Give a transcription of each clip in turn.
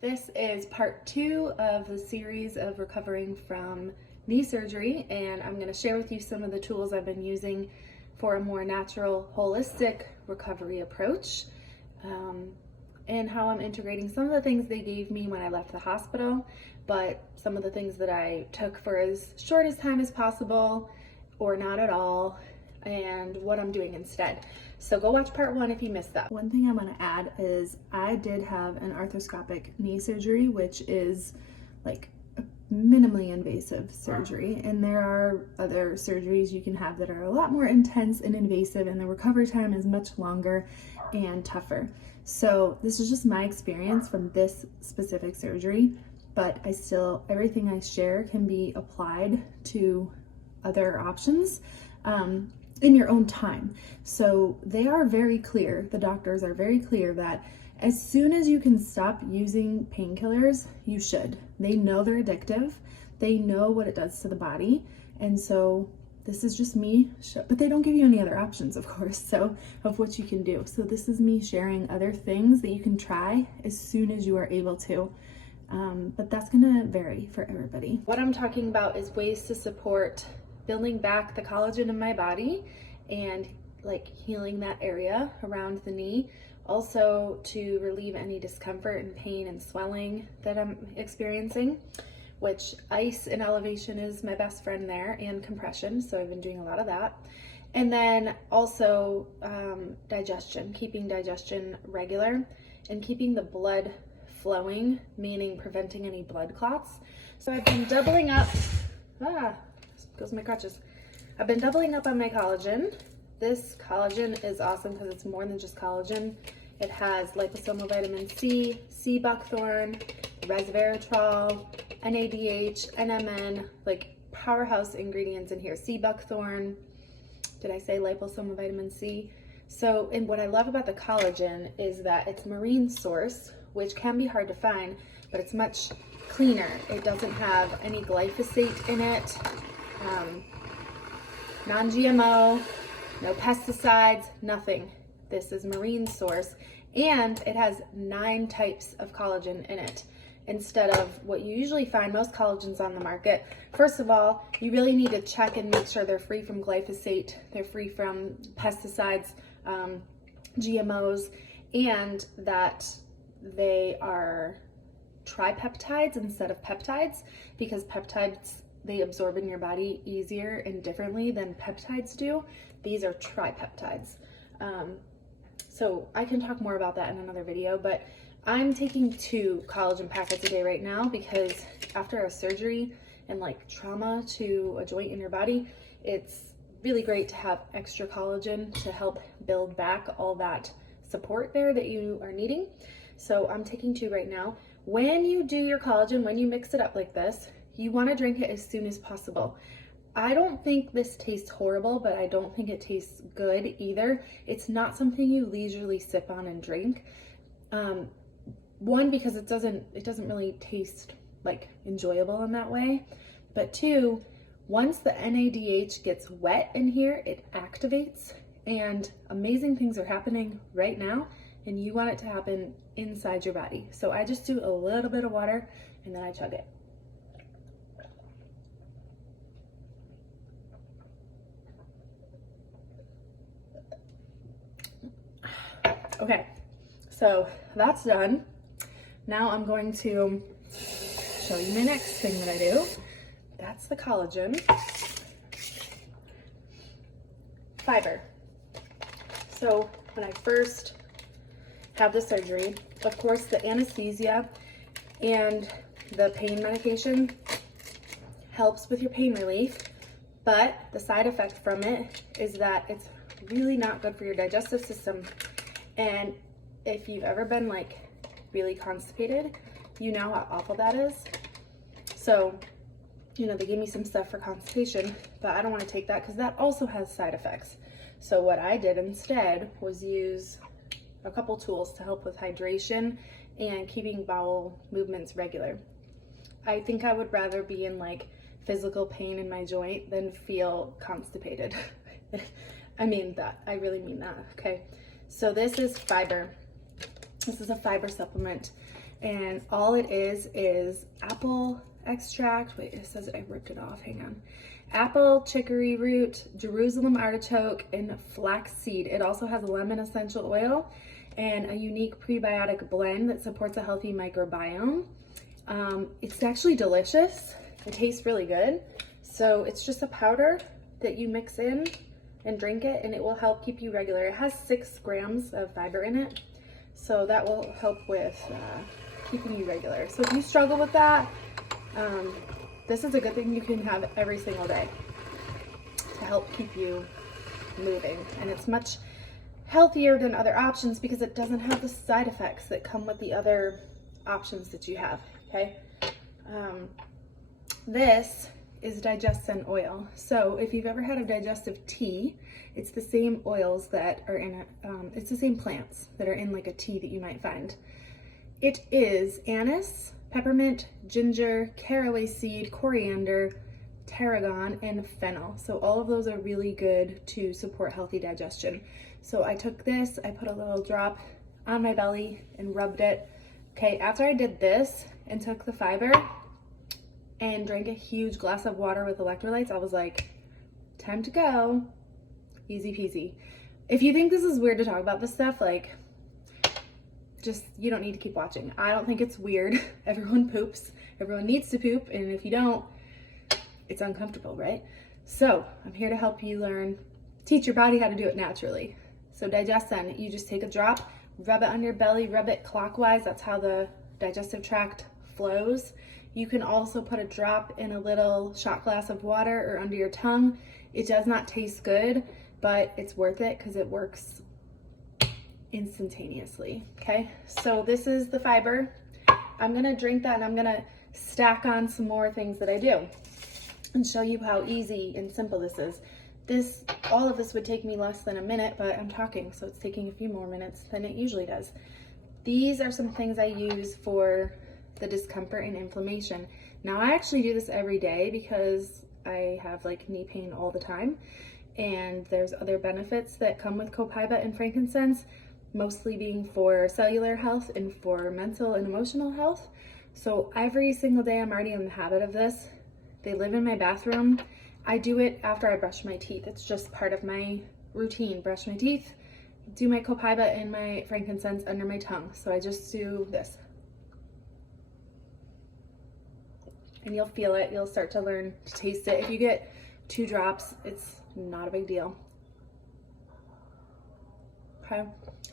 This is part 2 of the series of recovering from knee surgery, and I'm going to share with you some of the tools I've been using for a more natural, holistic recovery approach, and how I'm integrating some of the things they gave me when I left the hospital, but some of the things that I took for as short as time as possible or not at all, and what I'm doing instead. So go watch part 1 if you missed that. One thing I want to add is I did have an arthroscopic knee surgery, which is like a minimally invasive surgery, and there are other surgeries you can have that are a lot more intense and invasive, and the recovery time is much longer and tougher. So this is just my experience from this specific surgery, but everything I share can be applied to other options in your own time. So they are very clear, the doctors are very clear that as soon as you can stop using painkillers, you should. They know they're addictive, they know what it does to the body, and so this is just me, but they don't give you any other options, of course, so of what you can do. So this is me sharing other things that you can try as soon as you are able to. But that's gonna vary for everybody. What I'm talking about is ways to support building back the collagen in my body and like healing that area around the knee. Also to relieve any discomfort and pain and swelling that I'm experiencing, which ice and elevation is my best friend there, and compression. So I've been doing a lot of that. And then also digestion, keeping digestion regular and keeping the blood flowing, meaning preventing any blood clots. So I've been doubling up, goes my crutches. I've been doubling up on my collagen. This collagen is awesome because it's more than just collagen. It has liposomal vitamin C, sea buckthorn, resveratrol, NADH, NMN, like powerhouse ingredients in here. Sea buckthorn, did I say liposomal vitamin C? So, and what I love about the collagen is that it's marine sourced, which can be hard to find, but it's much cleaner. It doesn't have any glyphosate in it. Non-GMO, no pesticides, nothing. This is marine source, and it has 9 types of collagen in it instead of what you usually find most collagens on the market. First of all, you really need to check and make sure they're free from glyphosate, they're free from pesticides, GMOs, and that they are tripeptides instead of peptides, because peptides, they absorb in your body easier and differently than peptides do. These are tripeptides. So I can talk more about that in another video, but I'm taking 2 collagen packets a day right now because after a surgery and like trauma to a joint in your body, it's really great to have extra collagen to help build back all that support there that you are needing. So I'm taking 2 right now. When you do your collagen, when you mix it up like this, you want to drink it as soon as possible. I don't think this tastes horrible, but I don't think it tastes good either. It's not something you leisurely sip on and drink. One, because it doesn't really taste like enjoyable in that way. But 2, once the NADH gets wet in here, it activates, and amazing things are happening right now, and you want it to happen inside your body. So I just do a little bit of water and then I chug it. Okay, so that's done. Now I'm going to show you my next thing that I do. That's the collagen. Fiber. So when I first had the surgery, of course the anesthesia and the pain medication helps with your pain relief, but the side effect from it is that it's really not good for your digestive system. And if you've ever been like really constipated, you know how awful that is. So, you know, they gave me some stuff for constipation, but I don't want to take that because that also has side effects. So what I did instead was use a couple tools to help with hydration and keeping bowel movements regular. I think I would rather be in like physical pain in my joint than feel constipated. I mean that, I really mean that, okay? So this is fiber. This is a fiber supplement. And all it is apple extract. Wait, it says I ripped it off, hang on. Apple, chicory root, Jerusalem artichoke, and flaxseed. It also has lemon essential oil and a unique prebiotic blend that supports a healthy microbiome. It's actually delicious. It tastes really good. So it's just a powder that you mix in and drink it, and it will help keep you regular. It has 6 grams of fiber in it, so that will help with keeping you regular. So if you struggle with that, this is a good thing you can have every single day to help keep you moving. And it's much healthier than other options because it doesn't have the side effects that come with the other options that you have, okay? This is digestion oil. So if you've ever had a digestive tea, it's the same oils that are in it's the same plants that are in like a tea that you might find. It is anise, peppermint, ginger, caraway seed, coriander, tarragon, and fennel. So all of those are really good to support healthy digestion. So I took this, I put a little drop on my belly and rubbed it. Okay, after I did this and took the fiber and drank a huge glass of water with electrolytes, I was like, time to go. Easy peasy. If you think this is weird to talk about this stuff, like, just, you don't need to keep watching. I don't think it's weird. Everyone poops. Everyone needs to poop, and if you don't, it's uncomfortable, right? So I'm here to help you learn, teach your body how to do it naturally. So digestion, you just take a drop, rub it on your belly, rub it clockwise. That's how the digestive tract flows. You can also put a drop in a little shot glass of water or under your tongue. It does not taste good, but it's worth it because it works instantaneously. Okay, so this is the fiber. I'm gonna drink that and I'm gonna stack on some more things that I do and show you how easy and simple this is. All of this would take me less than a minute, but I'm talking, so it's taking a few more minutes than it usually does. These are some things I use for the discomfort and inflammation. Now I actually do this every day because I have like knee pain all the time, and there's other benefits that come with copaiba and frankincense, mostly being for cellular health and for mental and emotional health. So every single day I'm already in the habit of this. They live in my bathroom. I do it after I brush my teeth. It's just part of my routine. Brush my teeth, do my copaiba and my frankincense under my tongue. So I just do this. And you'll feel it. You'll start to learn to taste it. If you get 2 drops, it's not a big deal. Okay,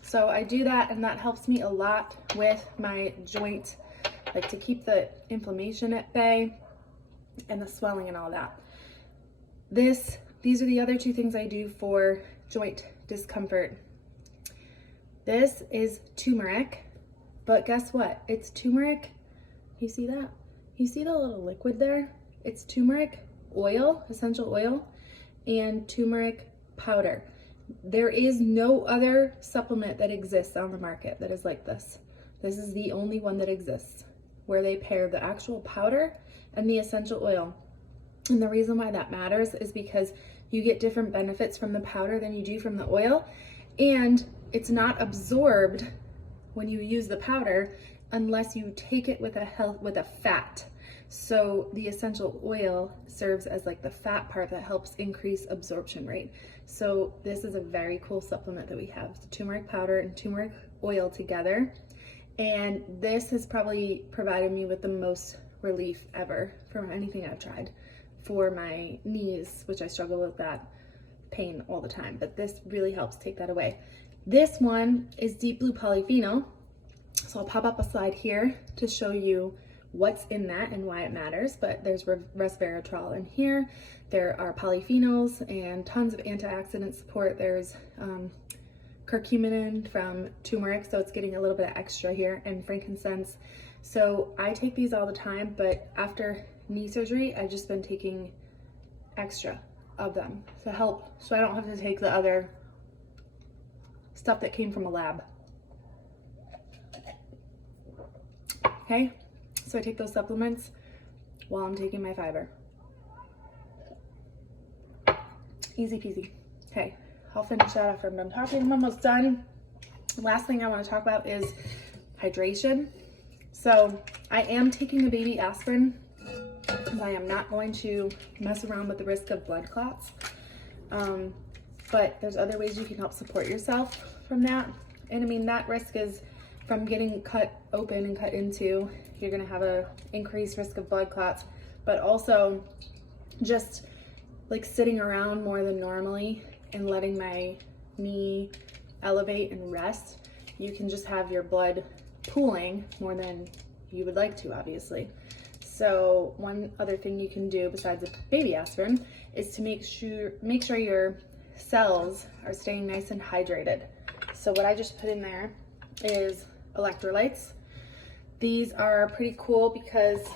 so I do that, and that helps me a lot with my joint, like to keep the inflammation at bay and the swelling and all that. These are the other 2 things I do for joint discomfort. This is turmeric, but guess what? It's turmeric. You see that? You see the little liquid there? It's turmeric oil, essential oil, and turmeric powder. There is no other supplement that exists on the market that is like this. This is the only one that exists, where they pair the actual powder and the essential oil. And the reason why that matters is because you get different benefits from the powder than you do from the oil, and it's not absorbed when you use the powder unless you take it with a fat. So the essential oil serves as like the fat part that helps increase absorption rate. So this is a very cool supplement that we have, the turmeric powder and turmeric oil together. And this has probably provided me with the most relief ever from anything I've tried for my knees, which I struggle with that pain all the time, but this really helps take that away. This one is deep blue polyphenol. So I'll pop up a slide here to show you what's in that and why it matters, but there's resveratrol in here. There are polyphenols and tons of antioxidant support. There's curcumin from turmeric, so it's getting a little bit of extra here, and frankincense. So I take these all the time, but after knee surgery, I've just been taking extra of them to help, so I don't have to take the other stuff that came from a lab. Okay, so I take those supplements while I'm taking my fiber. Easy peasy. Okay, I'll finish that after I'm done talking. I'm almost done. The last thing I want to talk about is hydration. So I am taking a baby aspirin because I am not going to mess around with the risk of blood clots. But there's other ways you can help support yourself from that. And I mean, that risk is from getting cut open and cut into, you're gonna have a increased risk of blood clots, but also just like sitting around more than normally and letting my knee elevate and rest, you can just have your blood pooling more than you would like to, obviously. So one other thing you can do besides a baby aspirin is to make sure your cells are staying nice and hydrated. So what I just put in there is electrolytes. These are pretty cool because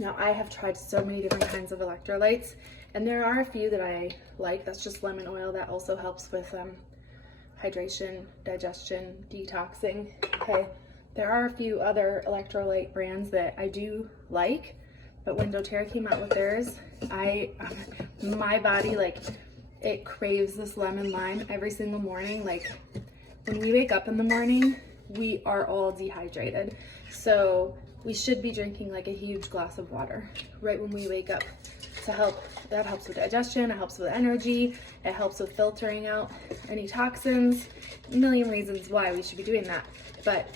now I have tried so many different kinds of electrolytes, and there are a few that I like. That's just lemon oil. That also helps with hydration, digestion, detoxing. Okay, there are a few other electrolyte brands that I do like, but when doTERRA came out with theirs, my body, like, it craves this lemon lime every single morning. Like, when we wake up in the morning, we are all dehydrated. So we should be drinking like a huge glass of water right when we wake up to help. That helps with digestion, it helps with energy, it helps with filtering out any toxins, a million reasons why we should be doing that. But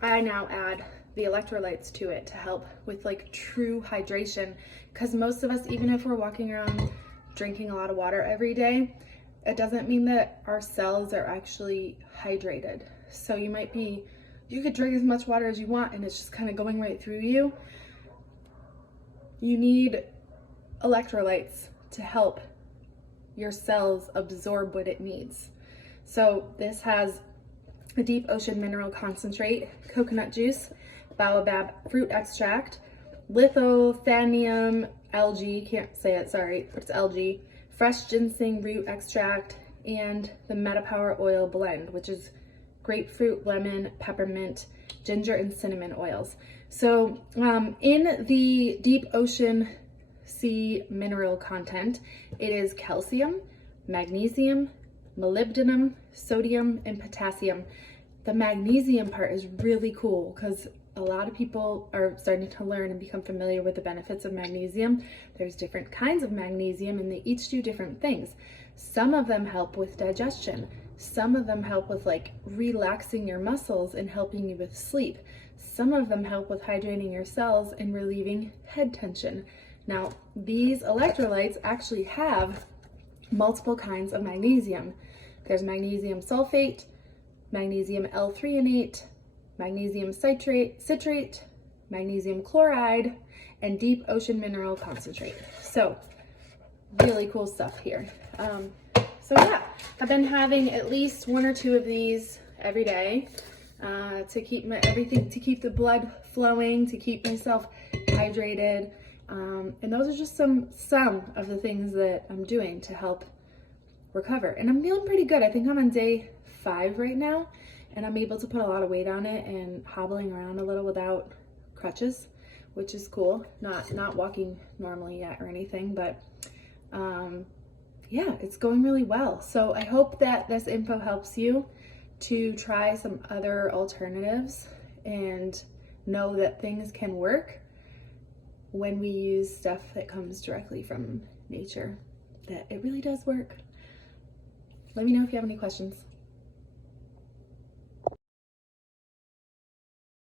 I now add the electrolytes to it to help with like true hydration, because most of us, even if we're walking around drinking a lot of water every day, it doesn't mean that our cells are actually hydrated. So you could drink as much water as you want and it's just kind of going right through you. You need electrolytes to help your cells absorb what it needs. So this has a deep ocean mineral concentrate, coconut juice, baobab fruit extract, lithophanium algae, can't say it, sorry, but it's algae, fresh ginseng root extract, and the Metapower oil blend, which is grapefruit, lemon, peppermint, ginger, and cinnamon oils. So in the deep ocean sea mineral content, it is calcium, magnesium, molybdenum, sodium, and potassium. The magnesium part is really cool because a lot of people are starting to learn and become familiar with the benefits of magnesium. There's different kinds of magnesium and they each do different things. Some of them help with digestion. Some of them help with like relaxing your muscles and helping you with sleep. Some of them help with hydrating your cells and relieving head tension. Now, these electrolytes actually have multiple kinds of magnesium. There's magnesium sulfate, magnesium L-threonate, magnesium citrate, magnesium chloride, and deep ocean mineral concentrate. So really cool stuff here. So yeah, I've been having at least one or two of these every day to keep to keep the blood flowing, to keep myself hydrated. And those are just some of the things that I'm doing to help recover. And I'm feeling pretty good. I think I'm on day 5 right now, and I'm able to put a lot of weight on it and hobbling around a little without crutches, which is cool. Not walking normally yet or anything, but yeah, it's going really well. So I hope that this info helps you to try some other alternatives and know that things can work when we use stuff that comes directly from nature, that it really does work. Let me know if you have any questions.